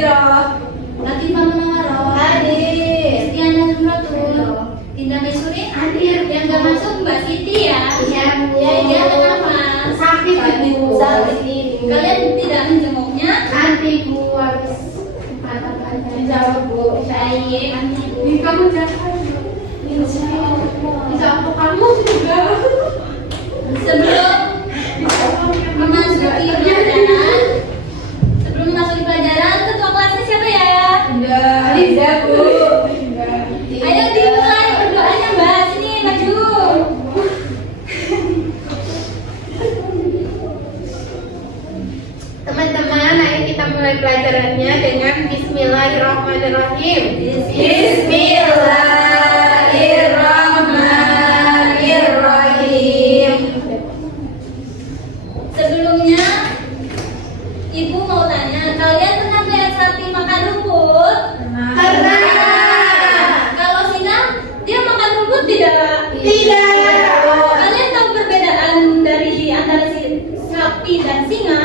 Pira. Latifah Munawwaroh. Hadir. Istiana Zumratul. Tindak Mesuri. Hadir. Yang gak masuk Mbak Siti ya. Iya, Bu. Ya, dia kenapa? Sakit Ibu. Sakit ini. Kalian tidak menjenguknya? Nanti Bu habis katakan dijawab Bu. Baik. Ini kamu jangan. Insya Allah kamu juga. Sebelum memasuki pelajaran, ketua kelasnya siapa ya? Tidak Bu. Ayo dimulai berdoanya Mbak. Sini maju. Teman-teman, ayo kita mulai pelajarannya dengan Bismillahirrahmanirrahim. Bismillahirrahmanirrahim. Sebelumnya, Ibu mau tanya, kalian pernah lihat sapi makan rumput? Karena Kalau singa, dia makan rumput tidak? tidak. Kalian tahu perbedaan dari antara sapi dan singa?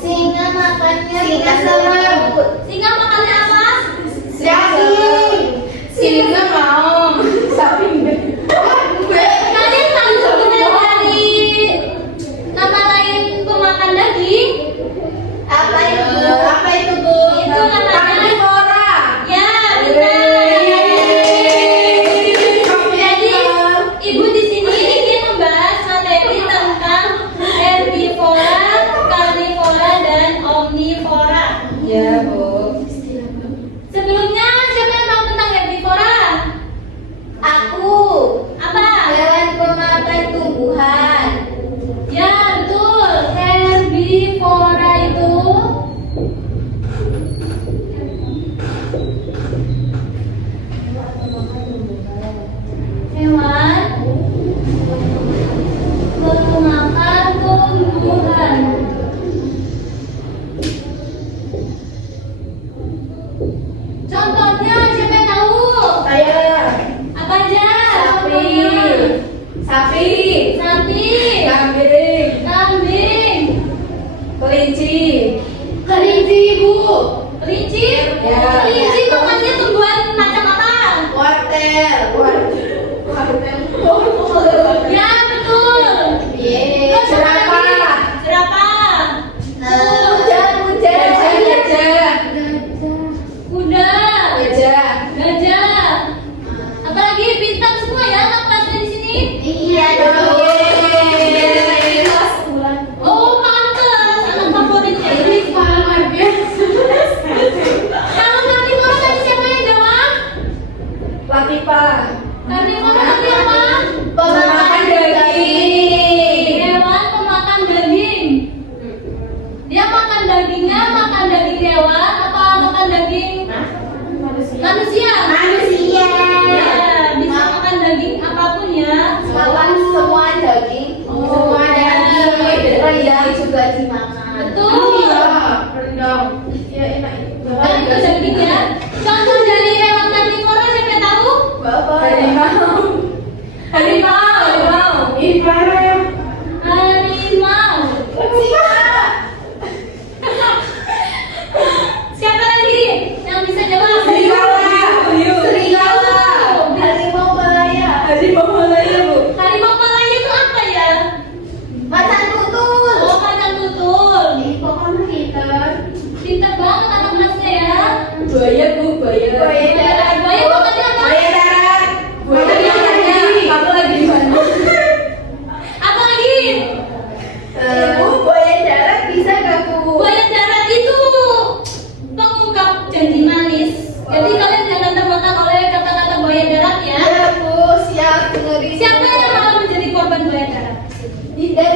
Singa makannya singa serabut. Singa makannya apa? Daging. Singa mau. Sapi enggak. Kalian tahu sebenarnya dari nama lain pemakan daging? Apa itu? Apa itu Bu? Itu namanya karnivora. ya, benar. Jadi, Ibu di sini ingin membahas materi tentang herbivora, karnivora, dan omnivora. Ya Bu. Sebelumnya, siapa yang tahu tentang herbivora? Aku. Apa? Hewan pemakan tumbuhan. Ya, betul. Herbivora itu hewan pemakan tumbuhan. Contohnya siapa yang tahu? Saya. Apa aja? Sapi. Sapi. Sapi, Kambing. kambing, Kelinci. kelinci Bu. Kelinci? Ya. Kelinci makannya tumbuhan macam apa? Wortel. Ya betul. Terus apa lagi? Jerapah. Gajah. Kuda. Gajah. Gajah. Apalagi bintang semua ya anak kelasnya di sini. Iya dong. Oh pantes anak favoritnya ini. Kalau karnivora tadi siapa yang jawab? Latifah. Karnivora tadi apa? Pemakan daging. Hewan pemakan daging. Dia makan dagingnya makan daging hewan apa makan daging manusia? Manusia. Ya, bisa makan daging apapun ya. Semua daging. Oh. Semua daging. Rendang juga dimakan. Betul. Rendang. Ya enak. Kan itu daging ya. Contoh dari hewan karnivora siapa tahu? Harimau. Iparem. Harimau. Siapa lagi yang bisa jawab? Serigala. Harimau Malaya Bu. Harimau Malaya itu apa ya? Macan tutul. Oh, macan tutul. Pokoknya hitam. Pintar banget anak kelasnya ya. Buaya Bu, buaya. Buaya makannya apa? Buaya darat. Buaya darat. Kamu lagi di mana? Apa lagi? Bu, buaya darat bisa nggak Bu? Buaya darat itu pengungkap janji manis. Jadi kalian jangan termakan oleh kata-kata buaya darat ya. Ya Bu, siap ngeri. Siapa yang malah menjadi korban buaya darat? Tidak.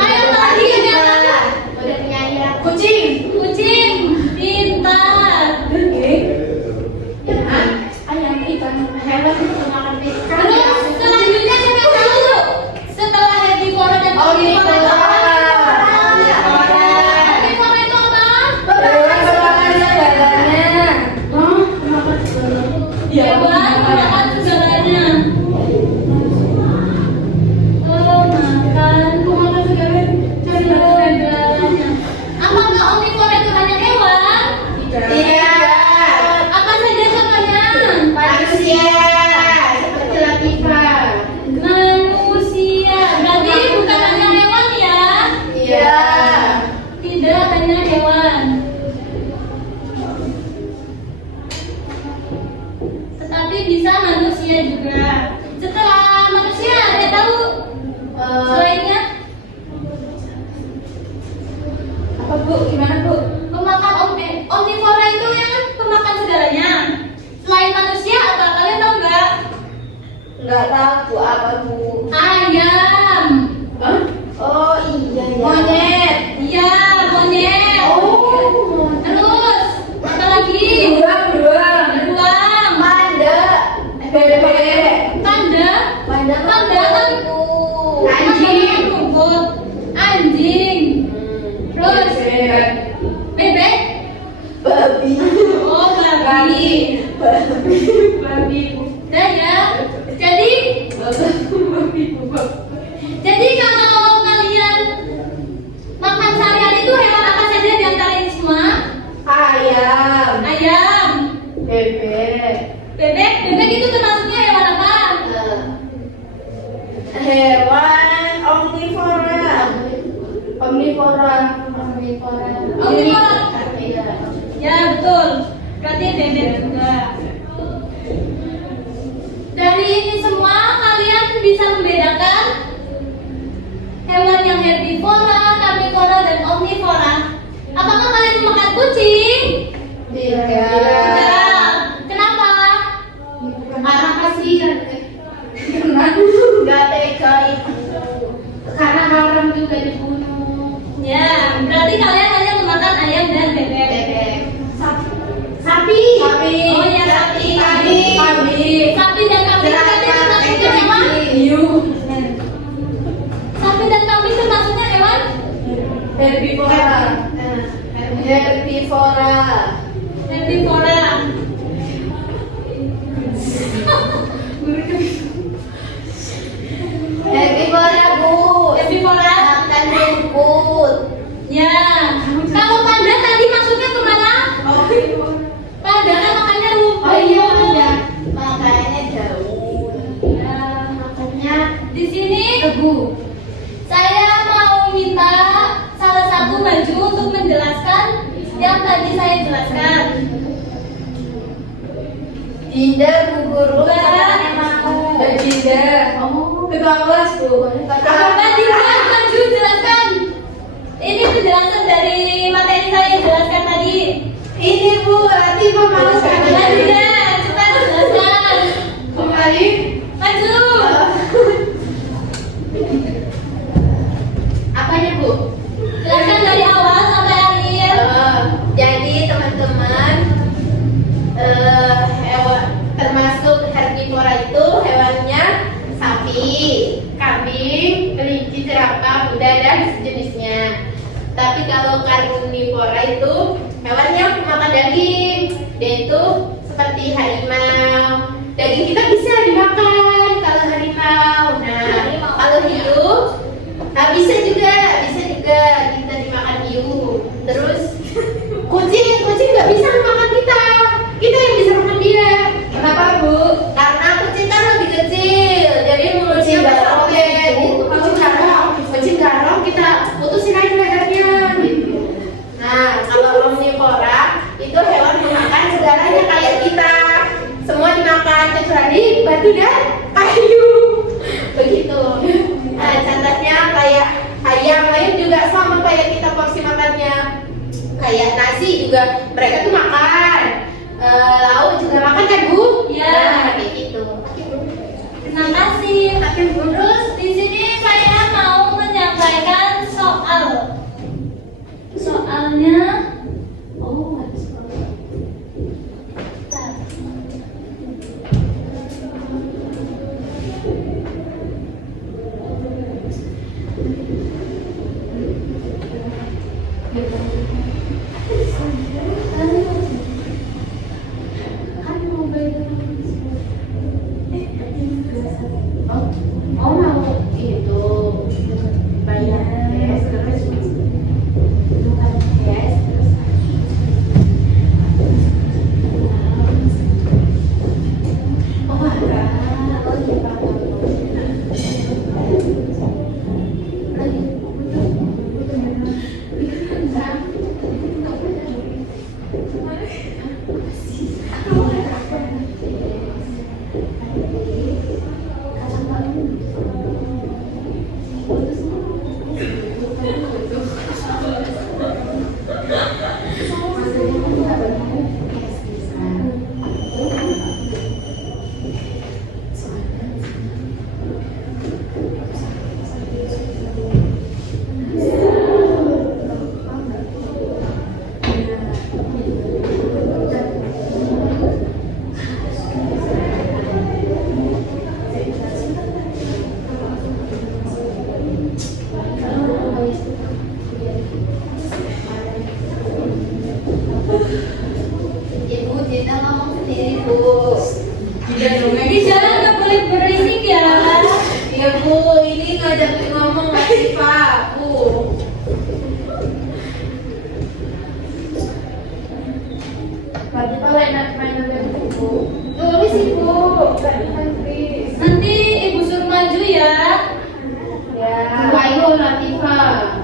Ayo apa lagi yang jangan? Udah punya ayam. Kucing. Kucing. Pintar. juga. Setelah manusia, ada tahu selainnya? Apa Bu? Gimana Bu? Pemakan omnivora itu yang pemakan segalanya. Selain manusia apa? Kalian tahu nggak? Nggak tahu Bu, apa Bu? Ayam. Hah? Oh iya ya. Monyet. Iya, monyet. Oh. Terus apa lagi? Beruang. Beruang. Panda. Bebek. Panda. Panda kan anjing. rumput. Anjing. Terus bebek. Babi. Oh, babi. Babi. Udah ya. Jadi kalau kalian makan sehari-hari itu hewan apa saja di antara ini semua? Ayam. Ayam. Bebek. Bebek itu termasuknya hewan apa? Hewan omnivora. Omnivora. Omnivora. Iya. Ya betul. Berarti bebek juga. Dari ini semua kalian bisa membedakan hewan yang herbivora, karnivora, dan omnivora. Apakah kalian makan kucing? Tidak. Kenapa? Karena kasihan. Nggak tega itu. Karena haram juga dibunuh. Ya, berarti kalian hanya memakan ayam dan bebek. Bebek. Sapi. Oh ya, sapi. Kambing. Sapi dan kambing berarti termasuknya hewan? Hiu. Sapi dan kambing termasuknya hewan? Herbivora. Herbivora. Herbivora. Herbivora Bu. Herbivora. Makan rumput. Ya. Kalau panda tadi masuknya kemana? Panda kan makannya rumput. Oh iya panda. Makannya daun. Ya. Makannya Di sini tebu. saya mau minta salah satu baju untuk menjelaskan yang tadi saya jelaskan. Dinda Bu Guru. Ba. Katanya mau. Dinda. Ketua kelas Bu. Apa dibuat baju jelaskan? Ini penjelasan dari materi saya jelaskan tadi. Ini Bu, nanti mau sekali. Dinda, cepat jelaskan. Kembali. Maju. Apanya Bu? Jelaskan dari awal sampai akhir. Jadi teman-teman, hewan termasuk herbivora itu hewannya sapi, kambing, kelinci, jerapah, kuda dan sejenisnya. Tapi kalau karnivora itu hewannya pemakan daging, dan itu seperti harimau. Daging kita bisa dimakan kalau harimau. Nah, kalau hiu, bisa juga kita dimakan hiu. Terus kucing nggak bisa makan kita yang bisa makan dia. Kenapa Bu? Karena kucing kan lebih kecil, jadi mulutnya bersobek. Kucing garong kita putusin aja lehernya gitu. Nah, kalau omnivora itu hewan memakan segalanya kayak kita, semua dimakan kecuali batu dan kayu. Begitu. Nah, contohnya kayak ayam juga sama kayak kita porsi makannya. Kayak nasi juga mereka tuh makan. Lauk juga makan kan Bu? Ya. Nah, kayak gitu. Terima kasih. Terus di sini saya mau menyampaikan soal. Soalnya, harus Bentar. Oh mau itu bayar tes terus bukan tes terus Ibu, Dina ngomong sendiri, Bu. Bisa nggak boleh berisik ya? Ya, Bu, ini ngajakin ngomong Latifah, Bu. Latifah mainan Bu. Tulis, Ibu. Tulis. Nanti ibu suruh maju ya. Ya. Ayo, Latifah.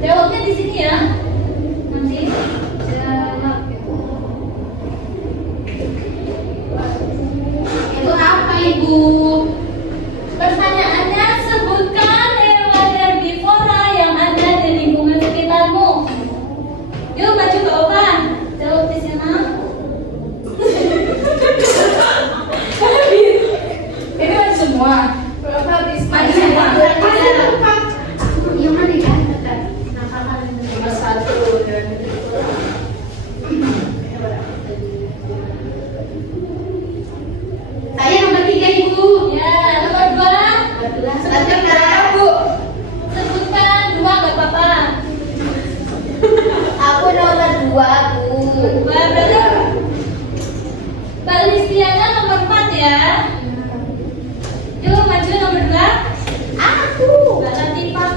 Jawabnya di sini ya. Nanti. Itu apa, Ibu? Pertanyaannya, sebutkan hewan herbivora yang ada di lingkungan sekitarmu. Yuk maju ke Opa. Jawab di sana. Ini kan semua. Maju semua. Yang mana ya? Nomor 1 dan Saya nomor 3, Ibu. Ya, nomor 2. Selanjutnya, Bu. Sebutkan 2 gak apa-apa. Aku nomor 2, Bu. Wah, berarti Mbak Listiana nomor 4 ya. Yuk maju nomor 2. Aku. Mbak Latifah.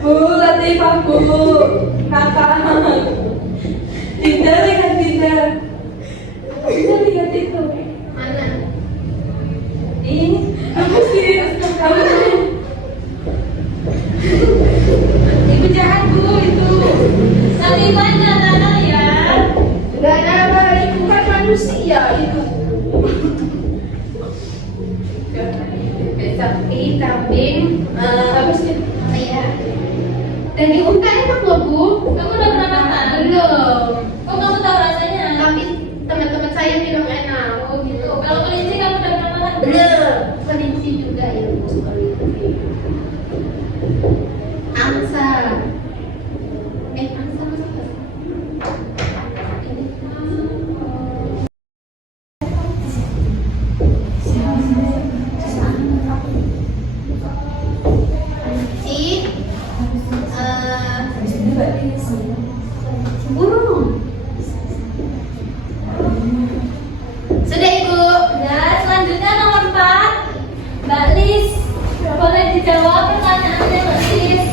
Bu, Latifah bu. Kakak. Dinda, lihat Dinda. Dinda lihat itu. Mana? Ini. Kamu serius? Kamu serius? Ibu jahat bu itu. Tapi banyak anak ya. Gak apa, itu kan manusia itu. Sapi, kambing, Apa sih? apa ya? Daging unta enak loh bu. Kamu udah pernah makan? Belum. Kok kamu tahu rasanya? Tapi teman-teman saya bilang enak. Oh gitu. Kalau kelinci kamu udah pernah makan? Belum. Kelinci juga ya bu. Kelinci. Angsa. Angsa masuk ke si burung. Sudah ibu. Ya, selanjutnya nomor 4. Mbak Lis, boleh dijawab pertanyaannya Mbak Lis?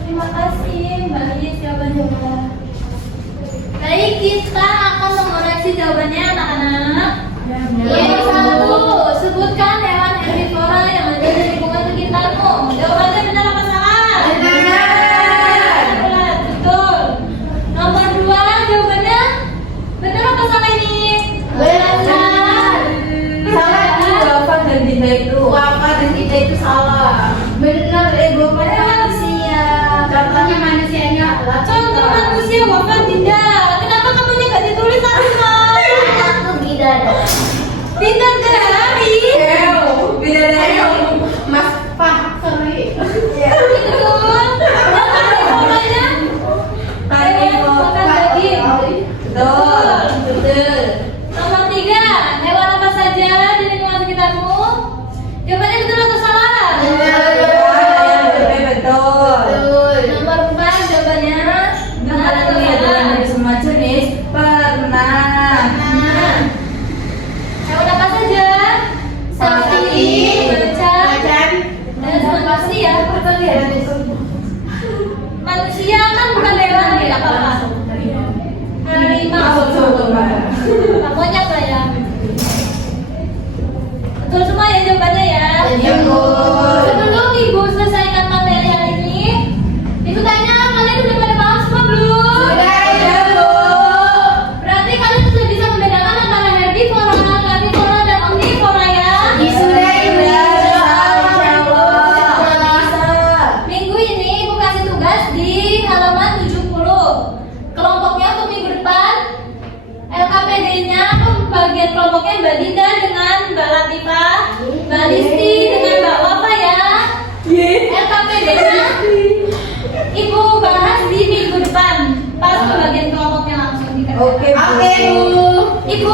Terima kasih Mbak Lis jawabannya. Baik, kita akan mengoreksi jawabannya anak-anak. Yang satu, sebutkan hewan herbivora yang ada di lingkungan sekitarmu. Jawabannya benar apa salah? Benar. Benar, betul. Nomor 2, jawabannya benar apa salah ini? Benar. Salah itu Wafat dan Dinda itu. Wafat dan Dinda itu salah. Benar, belum manusia. Contohnya manusianya adalah Contoh manusia wafat tidak. Kenapa kamunya nggak ditulis sama? Aku bidadari. Bidadari. Bidadari. Mas Pak, sorry. Betul. Dan herbivora-nya hewan makan daging. Betul. Betul. Nomor 3, hewan apa saja di lingkungan sekitarmu? Jawabannya betul atau salah? Betul. Nomor 4, jawabannya benar atau Ini adalah salah? dari semua jenis pernah. Hewan apa saja? Sapi, macan, dan manusia. Manusia kan bukan hewan, tidak apa-apa. Harimau. Monyet lah ya. Betul semua ya jawabannya ya. Iya, Bu. Sebelum ibu selesaikan materi hari ini, ibu tanya kalian udah pada paham semua belum? Sudah, Bu. Berarti kalian sudah bisa membedakan antara herbivora, carnivora, dan omnivora ya? Sudah, Ibu. Minggu ini ibu kasih tugas di halaman 70. Kelompoknya untuk minggu depan, LKPD-nya bagian kelompoknya Mbak Dinda dengan Mbak Latifah, Mbak Listi dengan Mbak Wafa ya. LKPD-nya ibu bahas di minggu depan pas bagian kelompoknya langsung dikerjakan. Oke, Bu. Oke, Bu. Ibu